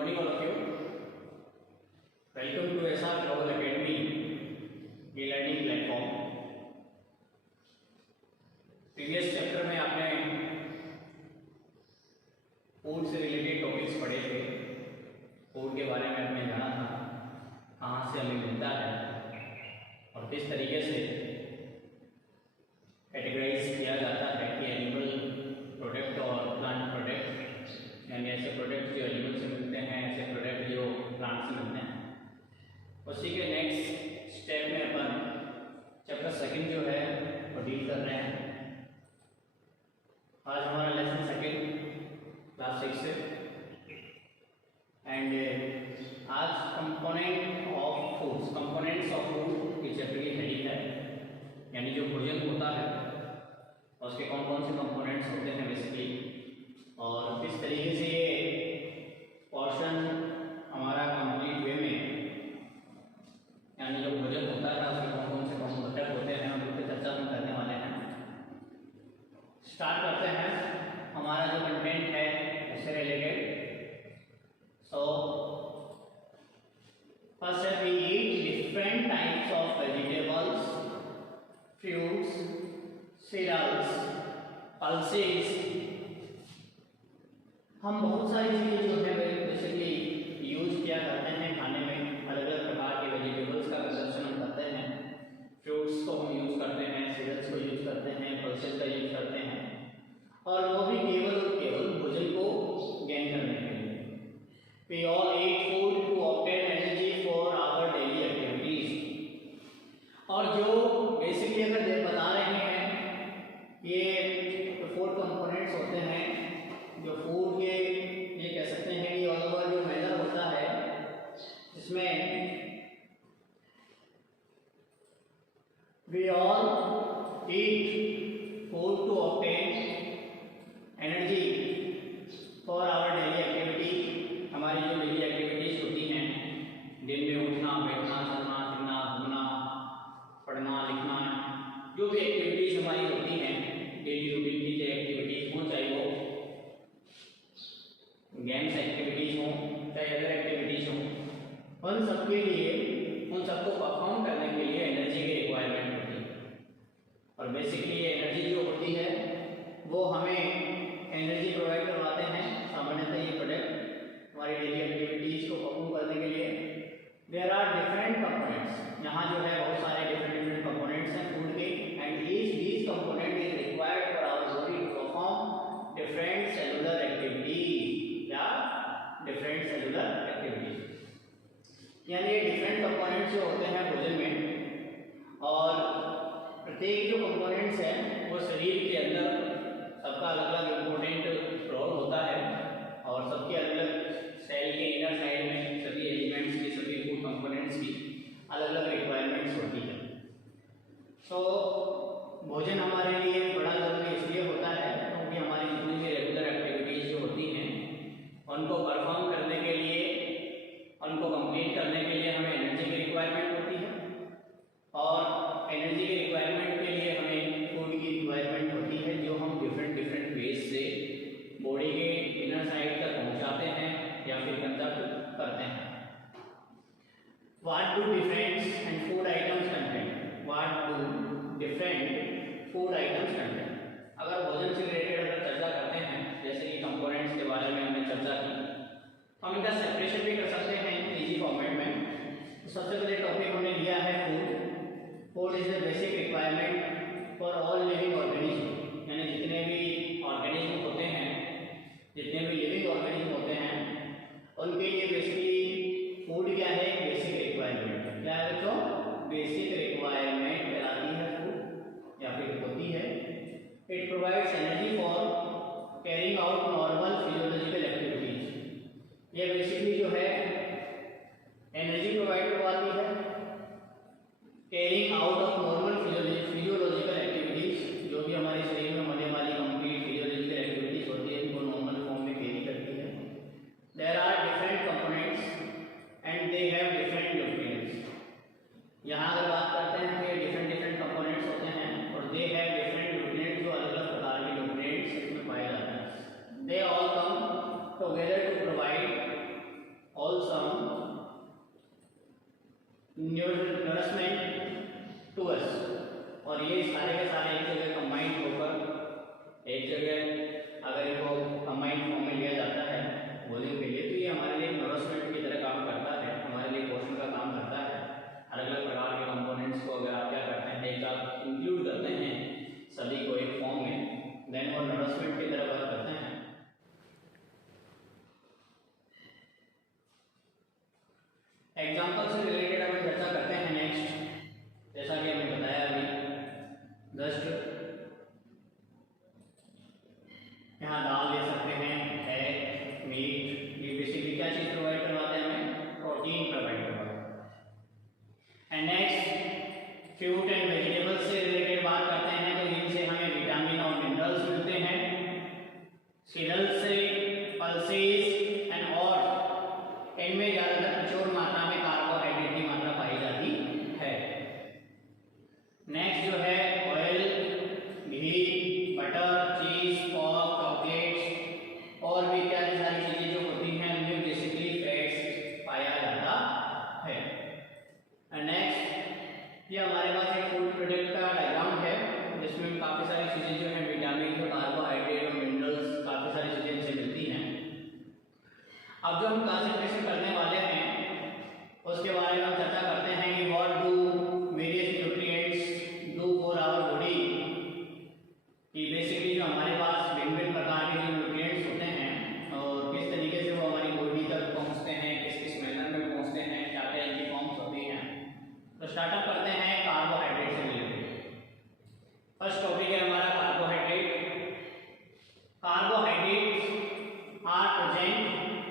morning all of you. Welcome to SR Global Academy e-learning platform. Previous chapter में आपने food से related topics पढ़े थे। Food के बारे में आपने जाना था, कहाँ से हमें मिलता है और किस तरीके से कैटेगराइज किया जाता है कि एनिमल प्रोडक्ट और प्लांट प्रोडक्ट, यानी ऐसे प्रोडक्ट जो एनिमल से मिलते हैं, ऐसे प्रोडक्ट जो प्लांट से मिलते हैं। उसी के नेक्स्ट स्टेप में अपन चैप्टर सेकंड जो है वो डील कर रहे हैं। आज हमारा लेसन सेकंड क्लास 6 से एंड आज component of foods, components of food की चैप्टर की हेडिंग है, यानी जो भोजन होता है उसके कौन कौन से कंपोनेंट्स होते हैं बेसिकली, और किस तरीके से ये पोर्शन हमारा कंप्लीट वे में, यानी जो भोजन होता है उसके कौन कौन से घटक होते हैं और उनकी चर्चा हम करने वाले हैं। स्टार्ट करते हैं हमारा जो कंटेंट है उससे रिलेटेड। सो फर्स्ट है we eat different types of vegetables, fruits, cereals, pulses. हम बहुत सारी चीज़ें जो है बेसिकली यूज किया करते हैं खाने में। अलग अलग प्रकार के वेजिटेबल्स का कंजप्शन हम करते हैं, फ्रूट्स को हम यूज़ करते हैं, सीरियल्स को यूज़ करते हैं, पल्सेस का यूज़ करते हैं, और वो भी केवल भोजन को गेन करने के लिए। We all eat food to obtain energy for our daily activities। और जो बेसिकली अगर बता रहे हैं ये फूड कंपोनेंट्स होते हैं, जो फूड के ये कह सकते हैं कि ऑल ओवर जो मेजर होता है, इसमें we all eat food to obtain energy for our daily activity. हमारी जो डेली एक्टिविटीज होती हैं, दिन में उठना, बैठना, चलना, फिरना, घूमना, पढ़ना, लिखना, जो भी एक्टिविटीज हमारी होती हैं डेली रूटीन की एक्टिविटीज हों, चाहे वो गेम्स एक्टिविटीज हों, चाहे अदर एक्टिविटीज हों, उन सबके लिए, उन सबको परफॉर्म करने के लिए एनर्जी की रिक्वायरमेंट होती है। और बेसिकली ये एनर्जी जो होती है वो हमें एनर्जी प्रोवाइड करवाते हैं। सामान्यतः ये प्रोडक्ट हमारी डेली एक्टिविटीज को परफॉर्म करने के लिए देयर आर डिफरेंट कंपोनेंट्स। यहाँ जो है बहुत सारे डिफरेंट कंपोनेंट्स हैं फूड के, and these component is required for our body to perform different cellular activities या डिफरेंट सेलुलर एक्टिविटीज। यानी ये डिफरेंट कंपोनेंट्स जो होते हैं भोजन में, और प्रत्येक जो कंपोनेंट्स हैं वो शरीर के अंदर सबका अलग अलग इम्पोर्टेंट रोल होता है, और सबके अलग अलग सेल के इनर साइड में सभी एलिमेंट्स की, सभी फूड कंपोनेंट्स की अलग अलग रिक्वायरमेंट्स होती है। सो भोजन हमारे लिए बड़ा ज़रूरी इसलिए होता है क्योंकि हमारी जितनी भी रेगुलर एक्टिविटीज़ जो होती हैं उनको परफॉर्म करने के लिए, उनको कंप्लीट करने के लिए हमें एनर्जी की रिक्वायरमेंट होती है, और एनर्जी की रिक्वायरमेंट के लिए हमें फूड की रिक्वायरमेंट होती है, जो हम डिफरेंट वेज से बॉडी के इनर साइड तक पहुंचाते हैं या फिर कंजप्ट करते हैं। What do different and food items contain? What do different food items contain? अगर भोजन से रिलेटेड अगर चर्चा करते हैं, जैसे कि कंपोनेंट्स के बारे में हमने चर्चा की, हम इनका सेपरेशन भी कर सकते हैं इजी फॉर्मेट में। तो सबसे पहले टॉपिक हमने लिया है food. Food is the basic requirement for all living organism, यानी जितने भी ऑर्गेनिज्म होते हैं, जितने भी लिविंग ऑर्गेनिज्म होते हैं, उनके लिए बेसिकली फूड क्या है? Basic requirement. क्या है बच्चों? बेसिक रिक्वायरमेंट कहलाती है फूड, या फिर होती है। It provides energy for carrying out normal physiological activities. ये बेसिकली जो है एनर्जी प्रोवाइड करवाती है, carrying out of normal physiological activities, जो भी हमारे शरीर में होने वाली कंप्लीट फिजियोलॉजिकल एक्टिविटीज होती है उनको नॉर्मल फॉर्म में कैरी करती है। There are different components and they have different nutrients. यहाँ अगर बात करते हैं तो ये डिफरेंट कंपोनेंट्स होते हैं, और दे हैव डिफरेंट न्यूट्रिएंट्स, जो अलग अलग प्रकार के न्यूट्रिएंट्स इसमें पाए जाते हैं। They all come together to provide सारे के सारे एक जगह कंबाइंड होकर एक जगह अगर इनको कंबाइंड फॉर्म में लिया जाता है वॉल्यूम के लिए, तो ये हमारे लिए नोरिशमेंट की तरह काम करता है, हमारे लिए पोषण का काम करता है। अलग अलग प्रकार के कंपोनेंट्स को अगर आप क्या करते हैं एक साथ इंक्लूड करते हैं सभी को एक फॉर्म में, देन वो नोरिशमेंट की तरह वर्क करते हैं। एग्जाम्पल से रिलेटेड अगर चर्चा करते हैं नेक्स्ट, जैसा कि हमने बताया अभी जस्ट यहाँ दाल ले सकते हैं, एग, मीट, ये बेसिकली क्या चीज़ प्रोवाइड करवाते हैं हमें, प्रोटीन प्रोवाइड करवाते हैं। And next fruit and vegetables से रिलेटेड बात करते हैं तो इनसे हमें विटामिन और मिनरल्स मिलते हैं। सीरियल्स से पल्सेस एंड और इनमें ज़्यादातर प्रचुर मात्रा में कार्बोहाइड्रेट की मात्रा पाई जाती है। नेक्स्ट जो है ऑयल, घी, बटर, चीज, पॉप, चॉकलेट्स और भी इत्यादि सारी चीजें जो होती हैं उनमें बेसिकली फैट्स पाया जाता है। नेक्स्ट ये हमारे पास एक फूड प्रोडक्ट का डायग्राम है जिसमें काफ़ी सारी चीज़ें जो है विटामिन, कार्बोहाइड्रेट और मिनरल्स काफ़ी सारी चीज़ें इनसे मिलती हैं। अब जो हम क्लासिफिकेशन करने वाले हैं उसके बारे में हम चर्चा करते हैं कि what do various nutrients do for our body, कि बेसिकली जो हमारे पास भिन्न भिन्न प्रकार के जो न्यूट्रिएंट्स होते हैं और किस तरीके से वो हमारी बॉडी तक पहुंचते हैं, किस किस मैनर में पहुंचते हैं, क्या क्या इनकी फॉर्म्स होती हैं। तो स्टार्टअप करते हैं कार्बोहाइड्रेट से रिलेटेड। फर्स्ट टॉपिक है हमारा carbohydrate. Carbohydrates are present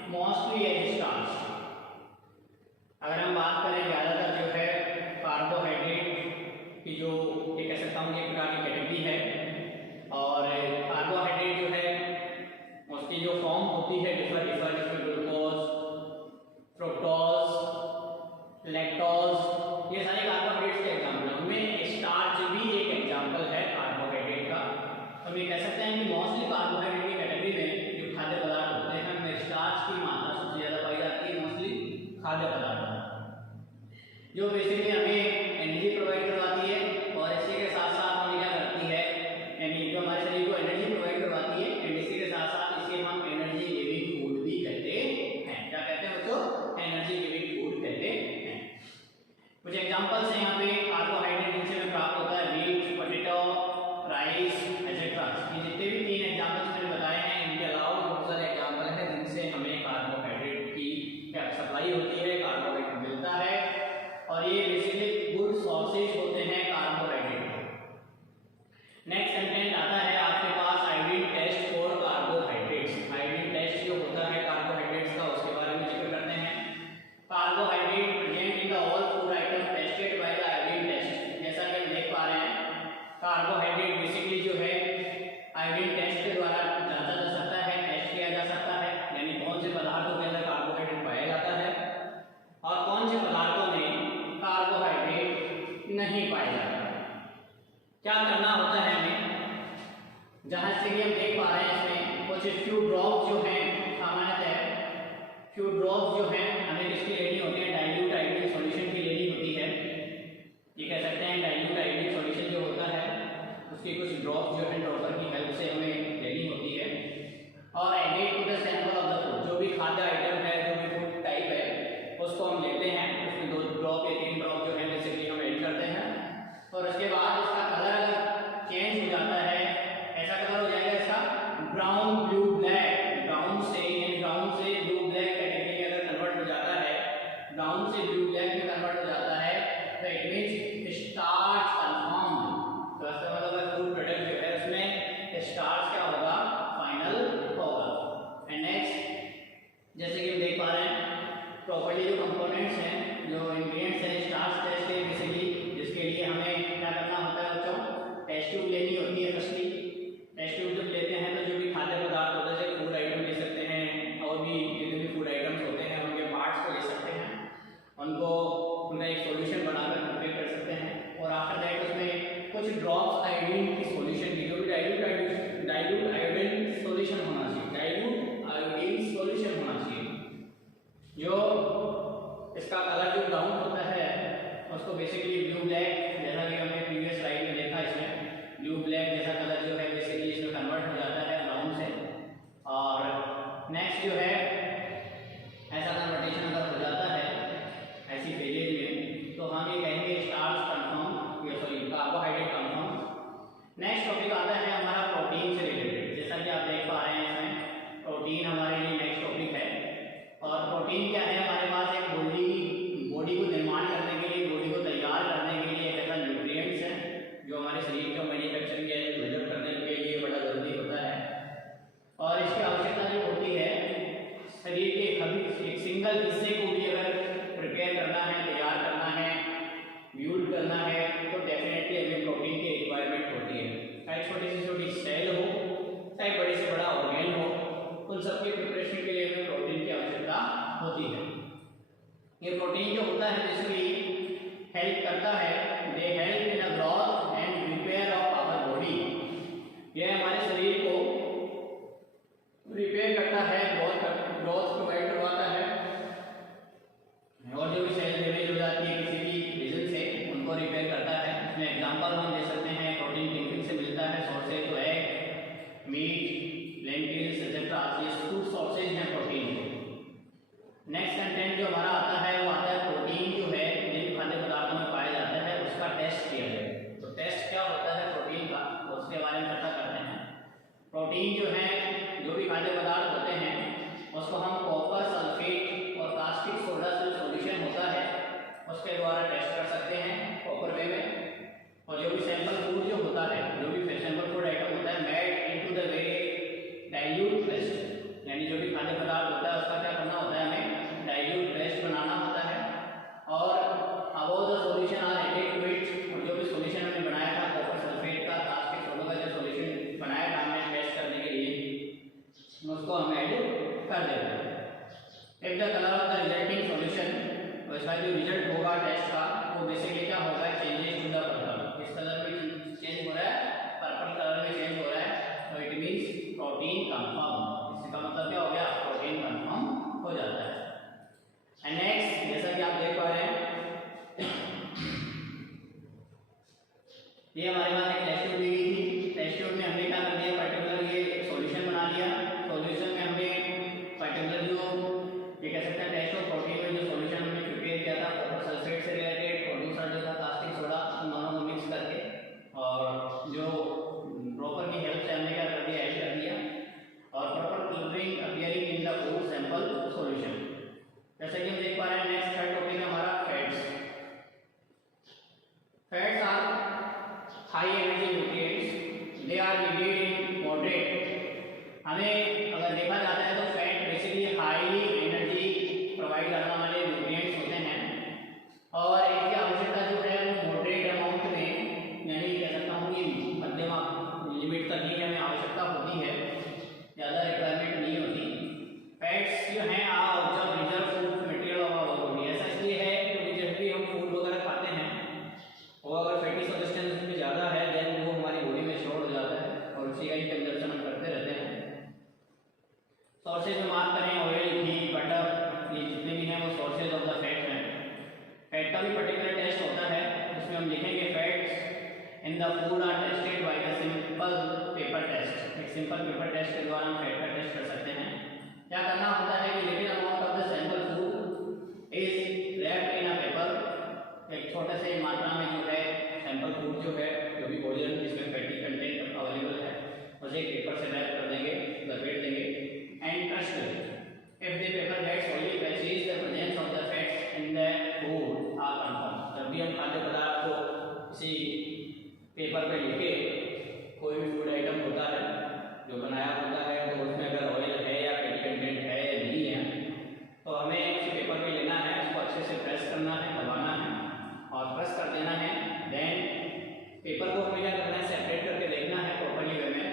mostly as starch. अगर हम बात करें ज़्यादातर जो है कार्बोहाइड्रेट की जो ये कह सकता हूँ एक प्रकार की कैटेगरी है, और कार्बोहाइड्रेट जो है उसकी जो फॉर्म होती है डिफर इसमें ग्लूकोज, फ्रुक्टोज, लैक्टोज, ये सारे कार्बोहाइड्रेट्स के एग्जाम्पल हैं। उनमें स्टार्च भी एक एग्जाम्पल है कार्बोहाइड्रेट का। हम ये कह सकते हैं कि मोस्टली कार्बोहाइड्रेट की कैटेगरी में जो खाद्य पदार्थ होते हैं उनमें स्टार्च की मात्रा सबसे ज़्यादा पाई जाती है, मोस्टली खाद्य पदार्थ जो बेसिकली हमें एनर्जी प्रोवाइड करवाती है और इसी के साथ साथ हमें क्या करती है, यानी जो हमारे शरीर को एनर्जी प्रोवाइड करवाती है एंड इसी के साथ साथ इसे हम एनर्जी गिविंग फूड भी कहते हैं। क्या कहते हैं बच्चों, एनर्जी गिविंग फूड कहते हैं। कुछ एग्जांपल्स हैं यहाँ पे कार्बोहाइड्रेट जिनसे हमें प्राप्त होता है, व्हीट, पोटैटो, राइस एटसेट्रा। ये जितने भी 3 एग्जांपल्स मैंने बताए हैं इनके अलावा बहुत सारे एग्जांपल हैं जिनसे हमें कार्बोहाइड्रेट की सप्लाई होती है, कार्बोहाइड्रेट मिलता है और ये बेसिकली गुड सोर्सेज होते हैं कार्बोहाइड्रेट। नेक्स्ट कंटेंट आता है आपके पास iodine test for carbohydrates. Iodine test जो होता है कार्बोहाइड्रेट्स का उसके बारे में जिक्र करते हैं। Carbohydrate present in the all food item tested by the iodine test. जैसा कि हम देख पा रहे हैं कार्बोहाइड्रेट बेसिकली जो है आयोडीन टेस्ट के द्वारा जांचा जा सकता है, टेस्ट किया जा सकता है, यानी कौन से पदार्थों के अंदर कार्बोहाइड्रेट पाया जाता है और कौन से पदार्थों में कार्बोहाइड्रेट नहीं पाए जाते। क्या करना होता है हमें, जहां से कि हम देख पा रहे हैं इसमें कुछ फ्यू ड्रॉप्स जो हैं सामान्यतः फ्यू ड्रॉप्स जो हैं हमें किसकी लेनी होती है, डाइल्यूट आयोडीन सॉल्यूशन की लेनी होती है। ये कह सकते हैं डाइल्यूट आयोडीन सॉल्यूशन जो होता है उसकी कुछ ड्रॉप्स जो है ड्रॉपर की हेल्प से हमें लेनी होती है और added to the sample of the food. जो भी खाद्य आइटम है, जो भी फूड टाइप है उसको हम लेते हैं, उसमें 2 ड्रॉप या 3 ड्रॉप जो है बेसिकली हम ऐड करते हैं और उसके बाद इसका कलर अगर चेंज हो जाता है, ऐसा कलर हो जाएगा इसका ब्राउन, ब्लू, ब्लैक, ब्राउन से ब्लू ब्लैक कैटेगरी में अगर कन्वर्ट हो जाता है, ब्राउन से ब्लू ब्लैक में कन्वर्ट हो जाता है तो इट मींस स्टार्च कन्फर्म। तो इसका मतलब फूड प्रोडक्ट जो है उसमें स्टार्च क्या होगा, फाइनल होगा। एंड नेक्स्ट जैसे कि हम देख पा रहे हैं प्रॉपर्ली जो कंपोनेंट्स हैं, जो इंग्रेडिएंट्स हैं स्टार्च टेस्ट के बेसिकली, जिसके लिए हमें क्या करना होता है बच्चों, टेस्ट ट्यूब लेनी होती है। फर्स्टली टेस्ट ट्यूब जब लेते हैं तो जो भी खाद्य पदार्थ होते हैं, फूड आइटम ले सकते हैं और भी जितने भी फूड आइटम्स होते हैं उनके पार्ट्स को ले सकते हैं, उनको उनका एक सॉल्यूशन बनाकर प्रिपेयर कर सकते हैं और आफ्टर दैट उसमें कुछ ड्रॉप्स आयोडीन की सॉल्यूशन की, जो भी डाइल्यूट आयोडीन सॉल्यूशन होना चाहिए, डाइल्यूट आयोडीन सॉल्यूशन होना चाहिए। जो इसका कलर जो ब्राउन होता है उसको बेसिकली ब्लू ब्लैक, जैसा कि हमने प्रीवियस स्लाइड में देखा इसमें नेक्स्ट जो है ऐसा कन्वर्टेशन अगर हो जाता है ऐसी फेजेज में तो हम ये कहेंगे स्टार्च कन्फर्म, या sorry carbohydrate confirm. Next topic आता है हमारा प्रोटीन से रिलेटेड। जैसा कि आप देख पा रहे हैं इसमें प्रोटीन हमारे लिए नेक्स्ट टॉपिक है। और प्रोटीन क्या है, हमारे पास एक बॉडी को निर्माण करने के लिए, बॉडी को तैयार करने के लिए एक ऐसा न्यूट्रिएंट्स है जो हमारे शरीर का मैन्युफैक्चरिंग के डेवलप करने के लिए बड़ा जरूरी होता है। और इसकी आवश्यकता जो होती है शरीर के एक सिंगल हिस्से को भी अगर प्रिपेयर करना है, तैयार करना है, बिल्ड करना है तो डेफिनेटली हमें प्रोटीन की रिक्वायरमेंट होती है। चाहे छोटी से छोटी सेल हो, चाहे बड़े से बड़ा ऑर्गेन हो, उन सबके प्रिपरेशन के लिए हमें प्रोटीन की आवश्यकता होती है। ये प्रोटीन जो होता है बेसिकली हेल्प करता है, they help in a growth and repair of our body. यह हमारे शरीर को रिपेयर करता है, ग्रोथ प्रोवाइड करवाता है, और जो भी सेल डैमेज हो जाती है किसी भी रीजन से उनको रिपेयर करता है। इसमें एग्जांपल हम दे सकते हैं, प्रोटीन टिफिन से मिलता है, सोर्सेज तो है मीट, लेंटिल्स एक्सेट्रा, ये फूड सोर्सेज हैं प्रोटीन के। नेक्स्ट कंटेंट जो हमारा आता है वो आता है प्रोटीन जो है जिन खाद्य पदार्थों में पाया जाता है उसका टेस्ट किया जाए। तो टेस्ट क्या होता है प्रोटीन का, उसके बारे में चर्चा करते हैं। प्रोटीन जो है, जो भी खाद्य पदार्थ होते हैं उसको हम कॉपर सल्फेट और कास्टिक सोडा से सॉल्यूशन होता है उसके द्वारा टेस्ट कर सकते हैं कॉपर वे में। और जो भी सैंपल फूड जो होता है, जो भी सैंपल फूड आइटम होता है made into the very dilute paste, यानी जो भी खाद्य पदार्थ होता है उसका क्या करना होता है, हमें डाइल्यूट पेस्ट बनाना होता है। और about the solution are added to it, और जो भी सॉल्यूशन हमने बनाया था कॉपर सल्फेट का, कास्टिक सोडा का जो सॉल्यूशन बनाया था हमने टेस्ट करने के लिए, उसको हम ऐड कर देते हैं। If the colour of the resulting solution, तो इसका जो रिजल्ट होगा टेस्ट का वो बेसिकली क्या होगा, चेंजेस टू द पर्पल, इस कलर में चेंज हो रहा है, पर्पल कलर में चेंज हो रहा है, तो इट मींस प्रोटीन कंफर्म। इसका मतलब क्या हो गया, प्रोटीन कंफर्म हो जाता है। एंड नेक्स्ट जैसा कि आप देख पा रहे हैं ये हमारे पास एक टेस्ट ट्यूब दी गई थी। टेस्ट ट्यूब में हमने क्या कर दिया, पर्टिकुलर ये एक सॉल्यूशन बना लिया। सॉल्यूशन में हमने पर्टिकुलर जो ये कह सकते हैं टेस्ट ऑफ प्रोटीन में जो सॉल्यूशन हमने प्रिपेयर किया था कॉपर सल्फेट से रिलेटेड, और दूसरा जो था कास्टिक सोडा, उन दोनों को मिक्स करके और जो प्रॉपर की हेल्प से हमने क्या कर दिया, ऐड कर दिया, और proper colouring appearing in the food sample solution. जैसे कि हम देख पा रहे हैं नेक्स्ट थर्ड टॉपिक हमारा fats. Fats are high energy nutrients, they are needed in moderate. हमें अगर देखा जाता है तो fat basically highly energy provide करने वाले न्यूट्रिएंट्स होते हैं, और इनकी आवश्यकता जो है वो मॉडरेट अमाउंट में, यानी कह सकता हूँ कि मध्यम लिमिट तक ही हमें आवश्यकता होती है, ज़्यादा रिक्वायरमेंट नहीं होती। फैट्स जो हैं observe reserve food material of our body. ऐसा इसलिए है क्योंकि जब भी हम फूड वगैरह खाते हैं वो अगर फैटी सब्सटेंस में ज़्यादा है देन वो हमारी बॉडी में स्टोर हो जाता है और उसी का ही कंजप्शन हम करते रहते हैं। सोर्सेज में बात करें ऑयल, घी, बटर, ये जितने भी हैं वो सोर्सेज ऑफ द फैट हैं। फैट का भी पर्टिकुलर टेस्ट होता है, उसमें हम लिखेंगे fats in the food are tested by the simple paper test. एक सिंपल पेपर टेस्ट के द्वारा हम फैट का टेस्ट कर सकते हैं। क्या करना होता है कि little amount of the sample food is wrapped in a paper, एक छोटे से मात्रा में जो है सैंपल फूड जो है, जो भी भोजन जिसमें फैटी कंटेंट अवेलेबल है, उसे एक पेपर से रैप कर देंगे, लपेट देंगे एंड क्रश कर देंगे। If the paper gets oily passes the presence of the fats in the food are confirm. जब भी हम खाद्य पदार्थ को किसी पेपर पे लिखे, कोई भी फूड आइटम होता है जो बनाया होता है तो उसमें अगर ऑयल है या फैटी कंटेंट है या नहीं है तो हमें उसी पेपर पे लेना है, उसको अच्छे से प्रेस करना है, दबाना है और प्रेस कर देना है। देन पेपर को हमें क्या करना है, सेपरेट करके देखना है प्रॉपर्ली वे में,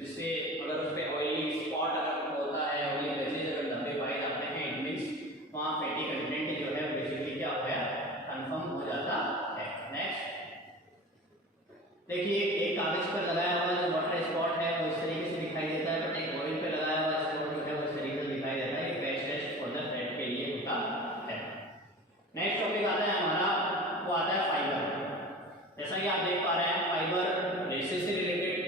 जिससे अगर उस पर ऑयली स्पॉट अगर होता है, ऑयली पैसेज अगर धब्बे पाए जाते हैं, इट मीन्स वहाँ फैटी कंटेंट जो है बेसिकली क्या हो गया, कंफर्म हो जाता है। नेक्स्ट देखिए एक कागज पर लगाया हुआ जो वाटर स्पॉट है वो इस तरीके से दिखाई देता है, बट एक ऑयल पे लगाया हुआ स्पॉट जो है वो इस तरीके से दिखाई देता है। ये fat test for the fat के लिए होता है। नेक्स्ट टॉपिक आता है हमारा, वो आता है फाइबर। जैसा कि आप देख पा रहे हैं फाइबर रेशे से रिलेटेड,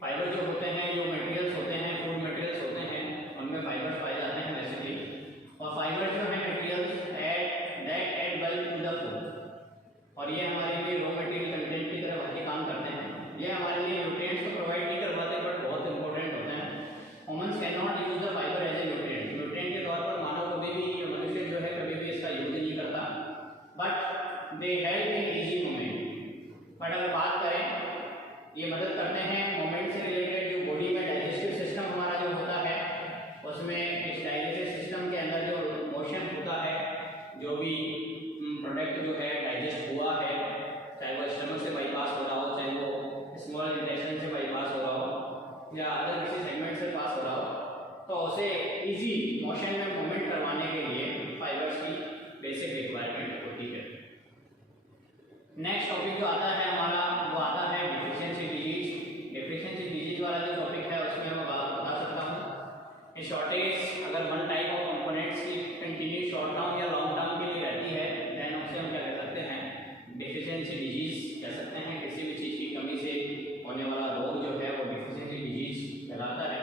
फाइबर जो होते हैं, जो मटेरियल्स होते हैं, फूड मटेरियल्स होते हैं, उनमें फाइबर्स पाए जाते हैं बेसिकली। और फाइबर जो है materials that add value to the food, और ये हमारे लिए रॉ मटेरियल कंटेंट की तरह अच्छे काम करते हैं। ये हमारे लिए न्यूट्रिएंट्स तो प्रोवाइड नहीं करवाते बट बहुत इंपॉर्टेंट होते हैं। Humans can not use the fibre as a nutrient, nutrient के तौर पर मानव कभी भी, मनुष्य जो है कभी भी इसका यूज नहीं करता, but they help in easy movement. But अगर बात करें, ये मदद करते हैं मूवमेंट से रिलेटेड। जो बॉडी में डाइजेस्टिव सिस्टम हमारा जो होता है उसमें इस डाइजेस्टिव सिस्टम के अंदर जो मोशन होता है, जो भी प्रोडक्ट जो है डाइजेस्ट हुआ है, चाहे वो स्टमक से बाईपास हो रहा हो, चाहे वो स्मॉल इंटेस्टाइन से बाईपास हो रहा हो या अदर किसी सेगमेंट से पास हो रहा हो, तो उसे इजी मोशन में मूवमेंट करवाने के लिए फाइबर्स की बेसिक रिक्वायरमेंट होती है। नेक्स्ट टॉपिक जो आता है हमारा, वो आता है डेफिशिएंसी डिजीज। डेफिशिएंसी डिजीज वाला जो टॉपिक है उसमें मैं बात बता सकता हूँ। शॉर्टेज अगर वन टाइप ऑफ कंपोनेंट्स की कंटिन्यू शॉर्ट टर्म या लॉन्ग टर्म के लिए रहती है, देन उसे हम क्या कह सकते हैं, डेफिशिएंसी डिजीज कह सकते हैं। किसी भी चीज़ की कमी से होने वाला रोग जो है वो डेफिशिएंसी डिजीज कहलाता है।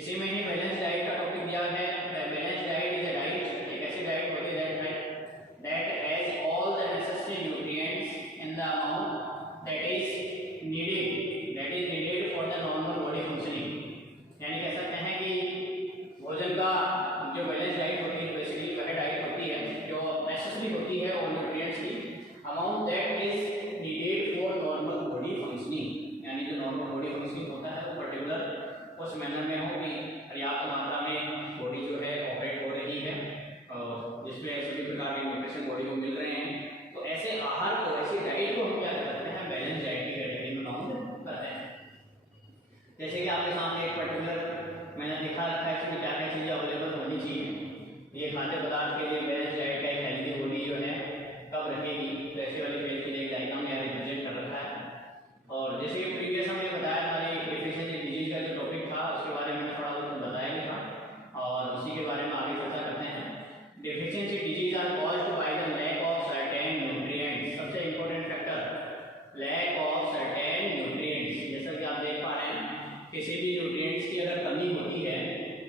इसी में ही बैलेंस डाइट का टॉपिक दिया है। Balance diet is a diet, एक ऐसी डाइट होती है that has all the necessary nutrients in the amount that is needed for the normal body functioning. यानी कह सकते हैं कि भोजन का जो बैलेंस डाइट होती है बेसिकली वह डाइट होती है जो नेसेसरी होती है और न्यूट्रिएंट्स की amount that is needed for normal body functioning. यानी जो नॉर्मल बॉडी फंक्शनिंग होता है वो पर्टिकुलर उस मैनर में हो कि पर्याप्त मात्रा में बॉडी जो है ऑपरेट हो रही है और जिसमें सभी प्रकार के न्यूट्रिशन बॉडी को मिल रहे हैं। तो ऐसे आहार को, ऐसी डाइट को हम क्या करते हैं, बैलेंस डाइट की कैटेगरी में काउंट करते हैं। जैसे कि आपके सामने एक पर्टिकुलर मैंने दिखा रखा है इसमें क्या क्या चीज़ें अवेलेबल होनी चाहिए। ये खाद्य पदार्थ के लिए बैलेंस डाइट का एक हेल्दी बॉडी जो है कब रखेगी, तो ऐसे वाली पेज के लिए एक डायग्राम यहाँ रिप्रेजेंट कर रखा है। और जैसे कि प्रीवियस हमने बताया हमारी डेफिशिएंसी डिजीज का जो टॉपिक था उसके बारे में थोड़ा बहुत बताया भी था और उसी के बारे में आगे चर्चा करते हैं। Deficiency disease are caused by the lack of certain nutrients. सबसे important factor lack of certain nutrients. जैसा कि आप देख पा रहे हैं, किसी भी न्यूट्रिएंट्स की अगर कमी होती है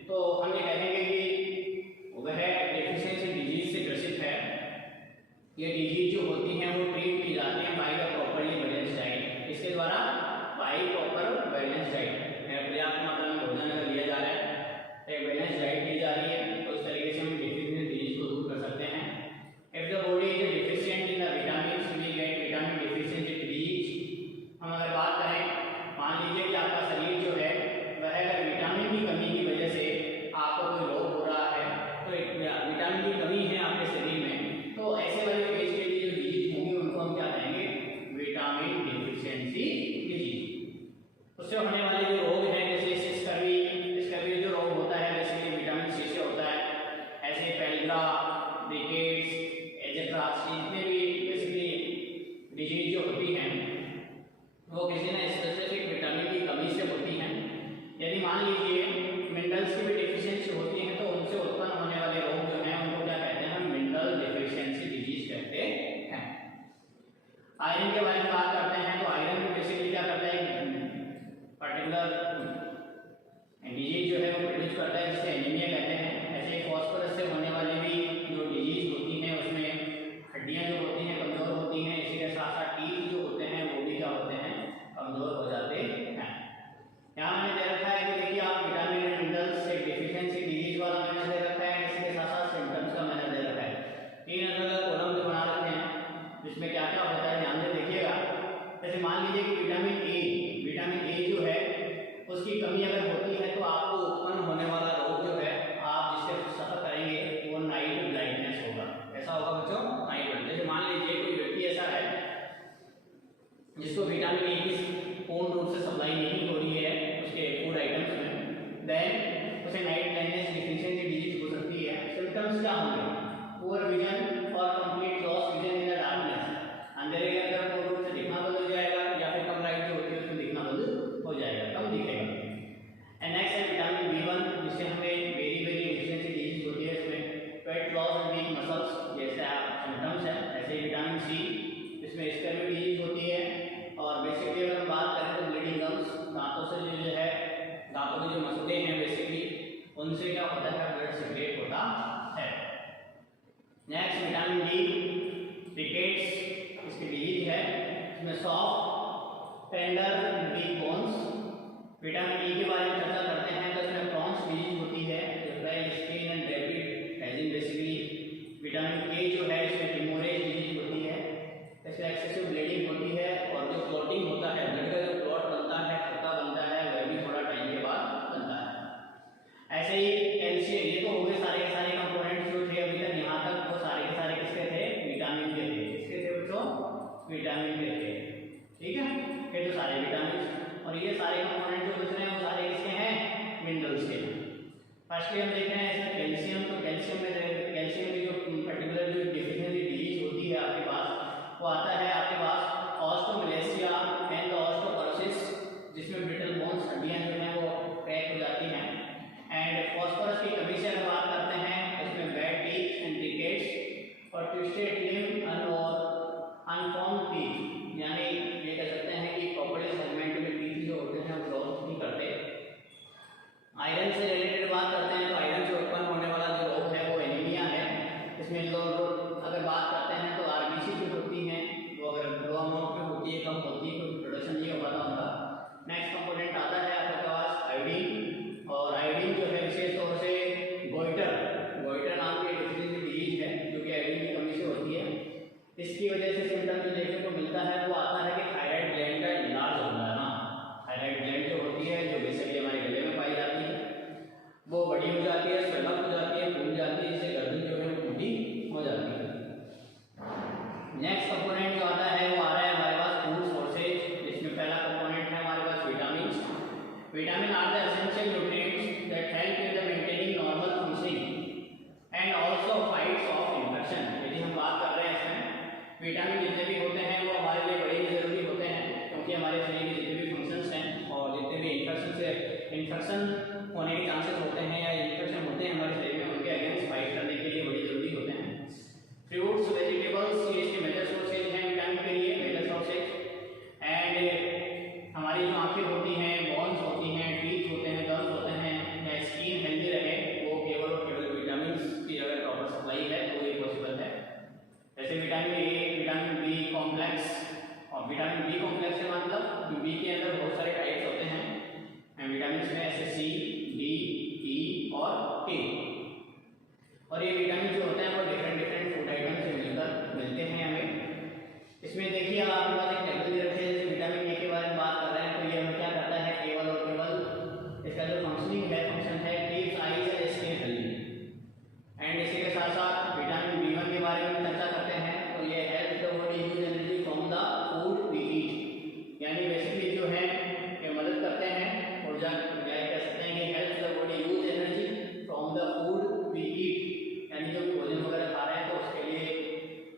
तो हम ये कहेंगे कि वह डेफिशिएंसी डिजीज से ग्रसित है। ये डिजीज जो होती हैं वो ट्रीट की जाती हैं by the properly balance diet. इसके द्वारा बाई प्रॉपर बैलेंस डाइट, पर्याप्त मात्रा में भोजन अगर लिया जा रहा है, एक बैलेंस डाइट दी जा रही है, तो इस तरीके से हम डेफिशिएंसी डिजीज को दूर कर सकते हैं। If the body is deficient in the vitamins we get vitamin deficiency disease. हम अगर बात करें, मान लीजिए कि आपका शरीर जो है वह अगर विटामिन की कमी की वजह से आपको कोई रोग हो रहा है, तो विटामिन की कमी है आपके शरीर में, तो ऐसे वाले केस के लिए जो डिजीज होंगी उनको हम क्या कहेंगे, विटामिन डेफिशिएंसी डिजीज। उससे होने वाले जो रोग हैं जैसे स्कर्वी जो रोग होता है बेसिकली विटामिन सी से होता है। ऐसे पेल्ग्रा, रिकेट्स, एजेट्रा, जितने भी बेसिकली डिजीज जो होती हैं वो किसी न स्पेसिफिक विटामिन की कमी से होती हैं। यदि मान लीजिए मिनरल्स की भी डेफिशिएंसी होती है तो उनसे उत्पन्न होने वाले रोग जो हैं उनको क्या कहते हैं, हम मिनरल डेफिशिएंसी डिजीज कहते हैं। आयरन के बारे में बात करते हैं तो आयरन भी बेसिकली क्या करता है, पर्टिकुलर डिजीज जो है वो प्रोड्यूस करता है जिसे एनीमिया कहते हैं। ऐसे ही फॉस्फोरस से होने वाली भी जो डिजीज होती हैं उसमें हड्डियां जो होती हैं कमजोर होती हैं, इसी के साथ साथ टीथ जो होते हैं वो भी क्या होते हैं, कमजोर हो जाते हैं। यहाँ मैंने दे रखा है कि देखिए आप विटामिन एंड मिनरल्स से डेफिशिएंसी डिजीज वाला मैंने दे रखा है, इसके साथ साथ सिम्टम्स का मैंने दे रखा है। 3 अलग-अलग कॉलम जो बना रखे हैं जिसमें क्या क्या होता है ध्यान से देखिएगा। जैसे मान लीजिए कि विटामिन ए जो है उसकी कमी अगर होती है तो आपको उत्पन्न होने वाला रोग जो है आप जिससे सफर करेंगे वो नाइट ब्लाइंडनेस होगा। ऐसा होगा बच्चों, नाइट ब्लाइंडनेस। जैसे मान लीजिए कोई व्यक्ति ऐसा है जिसको विटामिन ए की पूर्ण रूप से सप्लाई नहीं हो रही है उसके फूड आइटम्स में, देन उसे नाइट ब्लाइंडनेस डेफिशिएंसी डिजीज हो सकती है। सिम्टम्स क्या होंगे, पुअर विजन और complete loss vision in the darkness. अंधेरे के अंदर पूर्ण रूप से दिखना बंद हो जाएगा या फिर कम लाइट जो होती है उसमें दिखना बंद हो जाएगा, कम दिखेगा। एंड नेक्स्ट है विटामिन बी1 जिससे हमें वेरी डेफिशिएंसी डिजीज होती है। इसमें weight loss and week muscles जैसे सिम्टम्स है। ऐसे ही विटामिन सी इसमें स्कर्वी डिजीज होती है। और बेसिकली अगर हम बात विटामिन डी रिकेट्स इसकी डिजीज है, इसमें soft tender weak bones. Vitamin D के बारे में चर्चा करते हैं तो इसमें प्रॉन्स डिजीज होती है, skin and rabbit ageing basically. Vitamin के जो है इसमें टिमोरेज डिजीज होती है, इसमें एक्सेसिव ब्लीडिंग होती है और जो क्लॉटिंग होता है, ब्लड का जो क्लॉट बनता है, छोटा बनता है, वह भी थोड़ा टाइम के बाद बनता है। ऐसे ही कैल्शियम, ये तो हो गए सारे के सारे कंपोनेंट्स जो थे अभी तक यहाँ तक, वो सारे के सारे किसके थे? विटामिन के थे। किसके थे बच्चों? विटामिन के थे। ठीक है, ये तो सारे विटामिन और ये सारे कंपोनेंट जो बच रहे हैं वो सारे किसके हैं? मिनरल्स के। फर्स्टली हम देख रहे हैं इसमें कैल्शियम, तो कैल्शियम में कैल्शियम की जो पर्टिकुलर जो डिफिशिएंसी डिजीज होती है आपके पास, वो आता है आपके पास ऑस्टोमेलेसिया एंड ऑस्टोपरोसिस, जिसमें ब्रिटल बोन्स, हड्डियां जो हैं वो क्रैक हो जाती हैं। एंड फॉस्फोरस की कमी से अगर बात करते हैं उसमें बैड टीथ एंड रिकेट्स और ट्विस्टेड लिम्ब और अनफॉर्म्ड टीथ, यानी ये कह सकते हैं कि प्रॉपर्ली सेगमेंट में टीथ जो होते हैं वो ग्रोथ नहीं करते। आयरन से रिलेटेड बात करते हैं तो आयरन से उत्पन्न होने वाला जो रोग है वो एनीमिया है। इसमें लोग अगर बात करते हैं तो आरबीसी जो होती हैं वो अगर लो अमाउंट में होती है, कम होती है, तो प्रोडक्शन नहीं हो पाता उनका। नेक्स्ट कंपोनेंट आता है आपके पास आयोडीन, और आयोडीन जो है विशेष तौर से गोइटर नाम की डिफिशिएंसी डिजीज है जो कि आयोडीन की कमी से होती है। इसकी वजह से सिम्टम जो देखने को मिलता है वो आता है कि थायराइड ग्लैंड का इलाज होता है ना। थायराइड ग्लैंड जो होती है, जो बेसिकली हमारे गले में पाई जाती है, वो बड़ी हो जाती है, स्वेलअप हो जाती है, फूल जाती है, इससे गर्दन जो है वो मोटी हो जाती है। नेक्स्ट कंपोनेंट जो आता है वो आ रहा है हमारे पास फूड सोर्सेज, जिसमें पहला कंपोनेंट है हमारे पास vitamin. Vitamin are the essential nutrients that help in the maintaining normal functioning and also fights off infection. यदि हम बात कर रहे हैं इसमें विटामिन जितने भी होते हैं वो हमारे लिए बड़े ही जरूरी होते हैं, क्योंकि हमारे शरीर के जितने भी फंक्शंस हैं और जितने भी इन्फेक्शन होने के चांसेस होते हैं या इन्फेक्शन होते हैं हमारे शरीर में, उनके अगेंस्ट फाइट करने के लिए बड़ी जरूरी होते हैं। फ्रूट्स वेजिटेबल्स ये इसके मेजर सोर्सेज हैं विटामिन के लिए, मेजर सोर्सेज। एंड हमारी जो आंखें होती हैं, बोन्स होती हैं, टीथ होते हैं, दंत होते हैं, या स्किन हेल्दी रहे, वो केवल और केवल विटामिन की अगर प्रॉपर सप्लाई है तो ये पॉसिबल है। जैसे vitamin A, vitamin B complex, और विटामिन बी कॉम्प्लेक्स से मतलब बी के अंदर बहुत सारे टाइप्स होते हैं विटामिन में, ऐसे सी, डी, ई और के। और ये विटामिन जो होते हैं वो डिफरेंट फूड आइटम से मिलकर मिलते हैं हमें। इसमें देखिए आपके पास एक टेबल दे रखे हैं, जैसे विटामिन ए के बारे में बात कर रहे हैं तो ये हमें क्या करता है, केवल और केवल इसका जो फंक्शन है teeth, eyes and skin healthy. And इसी के साथ साथ विटामिन बी1 के बारे में चर्चा करते हैं तो ये help the body use energy from the food we eat, यानी बेसिकली जो है ये मदद करते हैं ऊर्जा, कह सकते हैं कि help the body use energy from the food we eat, यानी जो भोजन वगैरह खा रहे हैं तो उसके लिए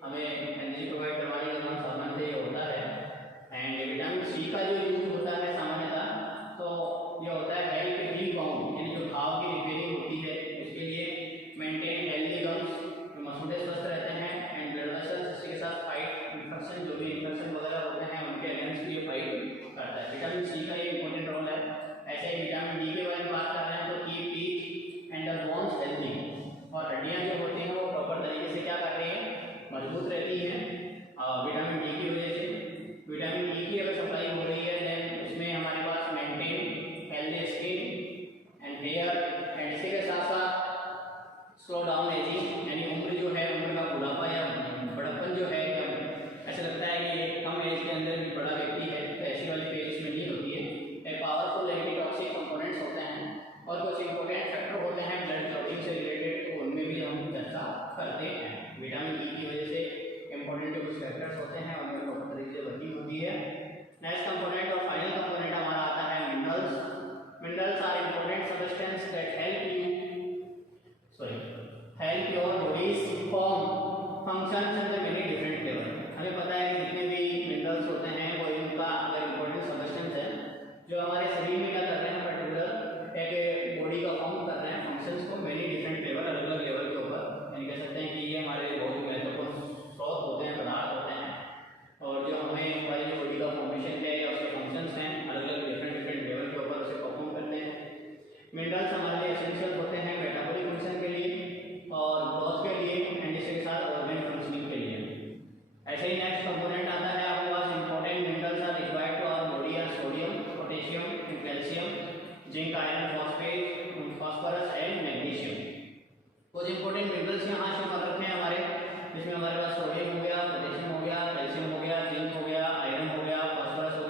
हमें एनर्जी प्रोवाइड करवाने का काम साधन से होता है। एंड विटामिन सी का जो यूज होता है सामान्यतः तो ये होता है हेल्प हील बाउंड, यानी जो घाव की रिपेयरिंग होती है उसके लिए, मेंटेन हेल्दी गम्स, जो मसूड़े स्वस्थ रहते हैं, एंड ब्लड वेसल्स, इसके साथ फाइट इन्फेक्शन, जो भी इन्फेक्शन वगैरह होते हैं उनके अगेंस्ट भी ये फाइट करता है। विटामिन सी का ये इंपॉर्टेंट रोल है। ऐसे ही विटामिन डी के बारे में बात कर रहे हैं तो keep teeth and the bones healthy, और हड्डियां जो होती हैं वो प्रॉपर तरीके से क्या कर रही हैं, मजबूत रहती हैं विटामिन डी की वजह से। विटामिन डी की अगर सप्लाई हो रही है देन उसमें हमारे पास maintain healthy skin and hair, and इसी के साथ साथ स्लो डाउन एजिंग, यानी उम्र जो है, उम्र का बुढ़ापा या बड़प्पन जो है, ऐसा लगता है कि कम एज के अंदर भी बड़ा व्यक्ति है, तो ऐसी वाली फेज में नहीं होती है। पावरफुल एंटीटॉक्सिक कंपोनेंट्स होते हैं और कुछ इंपॉर्टेंट फैक्टर होते हैं ब्लड क्लॉटिंग से रिलेटेड, तो उनमें भी हम चर्चा करते हैं। विटामिन ई की वजह से इंपॉर्टेंट जो कुछ फैक्टर्स होते हैं उनमें प्रॉपर तरीके से वर्किंग होती है। नेक्स्ट कंपोनेंट और फाइनल कंपोनेंट हमारा आता है minerals. Minerals are important substance that help your bodies form functions at the many different level. हमें पता है कि जितने भी मिनरल्स होते हैं वो इनका अगर इंपॉर्टेंट सब्सटेंस है जो हमारे शरीर में क्या कर रहे हैं, पर्टिकुलर एक बॉडी का फॉर्म कर रहे हैं, फंक्शंस को मेनी डिफरेंट लेवल, अलग अलग लेवल के ऊपर, यानी कह सकते हैं कि ये हमारे बहुत ही महत्वपूर्ण स्रोत होते हैं, पदार्थ होते हैं, और जो हमें हमारी जो बॉडी का फॉर्मेशन है या उसके फंक्शंस हैं अलग अलग डिफरेंट लेवल के ऊपर उसे परफॉर्म करते हैं। मिनरल्स हमारे लिए एसेंशियल होते हैं मेटाबॉलिक फंक्शन के लिए और ग्रोथ के लिए, एंड इसके साथ organ function iron, phosphorus and magnesium. कुछ इंपॉर्टेंट मिनरल्स यहाँ शो कर रखे हैं हमारे, जिसमें हमारे पास सोडियम हो गया, पोटेशियम हो गया, कैल्शियम हो गया, जिंक हो गया, आयरन हो गया, फास्फोरस हो